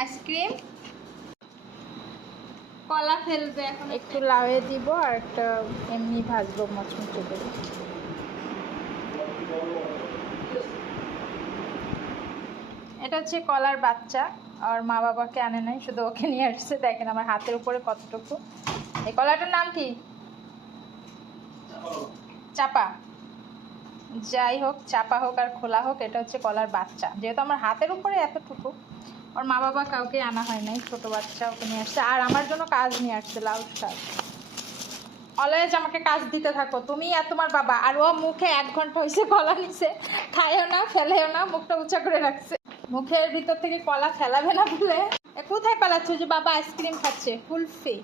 Ice cream. কলা ফেলবে এখন একটু। লাউয়ে দিব আর একটা এমনি ভাজবো মচমচে করে। এটা হচ্ছে কলার বাচ্চা। আর মা বাবাকে আনে নাই শুধু ওকে নিয়ে আসছে। দেখেন আমার হাতের উপরে কতটুকু। এই কলাটার নাম কি? চাপা। যাই হোক চাপা হোক আর খোলা হোক এটা হচ্ছে কলার বাচ্চা। যেহেতু আমার হাতের উপরে এতটুকু ওর মা বাবা কাউকে আনা হয় নাই, ছোট বাচ্চা ওকে নিয়ে আসছে। আর আমার জন্য কাজ নিয়ে আসছে লাউ শাক অলওয়েজ আমাকে কাজ দিতে থাকো, তুমি আর তোমার বাবা। আর ও মুখে এক ঘণ্টা হয়েছে কলা নিছে, খায়ও না, ফেলেও না, মুখটা উঁচা করে রাখছে। মুখের ভিতর থেকে কলা ফেলাবে না বলে। কোথায় পালাচ্ছে যে বাবা আইসক্রিম খাচ্ছে? কুলফি।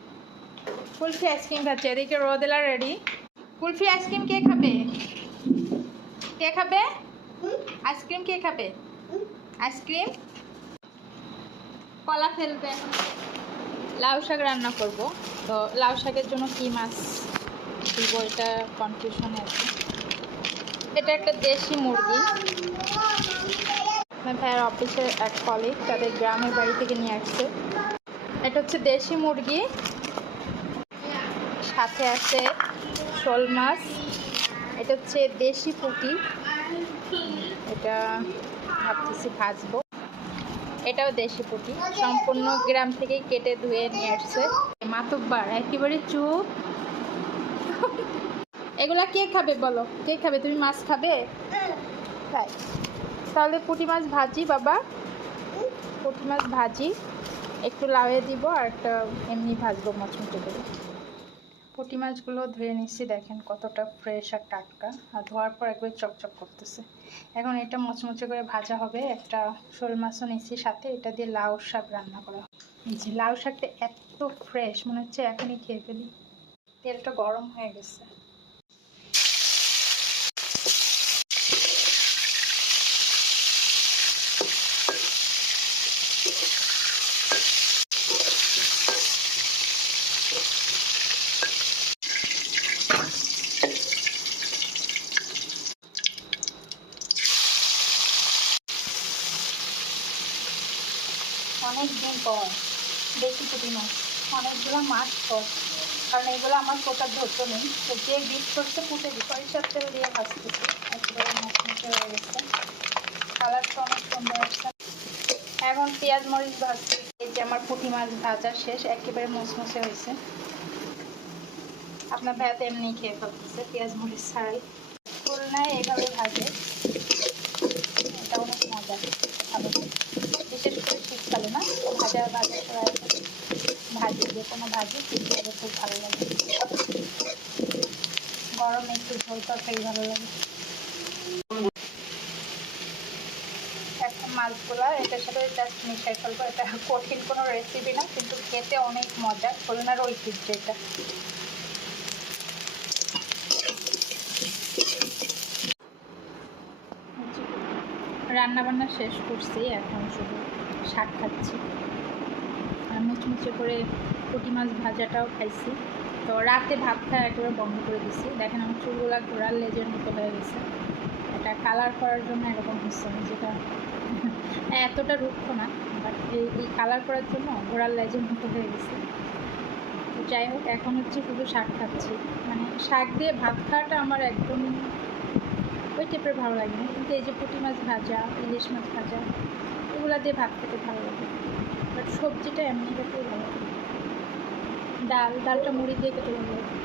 কুলফি আইসক্রিম খাচ্ছে, এদিকে Rodela ready kulfi ice cream কে খাবে? কে খাবে? আইসক্রিম কে খাবে? আইসক্রিম? কলা ফেলবে। লাউ শাক রান্না করব। তো লাউ শাকের জন্য কি মাছ দিব এটা কনফিউশনে আছে। এটা একটা দেশি মুরগি। আমার ভাইয়ের অফিসের এক কলিগ তাদের গ্রামের বাড়ি থেকে নিয়ে আসছে। এটা হচ্ছে দেশি মুরগি। সাথে আছে শোল মাছ। এটা হচ্ছে দেশি পুঁটি। এটা ভাবতেছি ভাজবো। এটাও দেশি পুঁটি। সম্পূর্ণ গ্রাম থেকে কেটে ধুয়ে নিয়ে আসছে। মাতব্বার, একেবারে চুপ। এগুলা কে খাবে বলো? কে খাবে? তুমি মাছ খাবে? তাই। তাহলে পুঁটি মাছ ভাজি বাবা। পুঁটি মাছ ভাজি। একটু লাউয়ে দিব আর একটা এমনি ভাজবো মচমচে করে। পুঁটি মাছগুলো ধুয়ে নিচ্ছি, দেখেন কতটা ফ্রেশ আর টাটকা। আর ধোয়ার পর একবার চকচক করতেছে। এখন এটা মচমচে করে ভাজা হবে। একটা শোল মাছও নিচ্ছি সাথে, এটা দিয়ে লাউ শাক রান্না করা হবে। লাউ শাকটা এত ফ্রেশ মনে হচ্ছে এখনই খেয়ে ফেলি। তেলটা গরম হয়ে গেছে। অনেক দিন পর, বেশি পুঁটি মাছ অনেকগুলো মাছ পর। কারণ এগুলো আমার কোথাও ধরতো নেই। তো যে বিট করছে পুঁটে দিই সরিষার তেল দিয়ে ভাজতেছি। একেবারে মাছ মুখে হয়ে গেছে। কালারটা অনেক সুন্দর আসছে এখন পেঁয়াজ মরিচ ভাজছি। এই যে আমার পুঁটি মাছ ভাজা শেষ, একেবারে মুসমুসে হয়েছে। আপনার ভাইয়াতে এমনি খেয়ে ফেলতেছে, পেঁয়াজ মরিচ ছাড়াই। খুলনায় এইভাবে ভাজে এটা অনেক মজা ভালো বিশেষ করে শীতকালে না ভাজা ভাজা সবাই ভাজি যে কোনো ভাজি শীতকালে খুব ভালো লাগে। গরমে একটু ঝোল তরকারি ভালো লাগে। মাছগুলা, এটার সাথে জাস্ট মিশাই ফেলব। এটা কঠিন কোনো রেসিপি না, কিন্তু খেতে অনেক মজা। খুলনার ঐতিহ্য এটা রান্না বান্না শেষ করছি, এখন শুধু শাক খাচ্ছি। আর মুচমুচে করে পুঁটি মাছ ভাজাটাও খাইছি। তো রাতে ভাত খাওয়া একেবারে বন্ধ করে দিছি। দেখেন আমার চুলগুলা ঘোরার লেজের মতো হয়ে গেছে। এটা কালার করার জন্য এরকম হচ্ছে আমি যেটা এতটা রুক্ষ না বাট এই এই কালার করার জন্য ঘোরার লেজের মতো হয়ে গেছে। তো যাই হোক, এখন হচ্ছে শুধু শাক খাচ্ছি। মানে শাক দিয়ে ভাত খাওয়াটা আমার একদম ওই টাইপের ভালো লাগে না। কিন্তু এই যে পুঁটি মাছ ভাজা, ইলিশ মাছ ভাজা, এগুলা দিয়ে ভাত খেতে ভালো লাগে। বাট সবজিটা এমনি খেতেই ভালো লাগে। ডাল ডালটা মুড়ি দিয়ে কেটে লাগে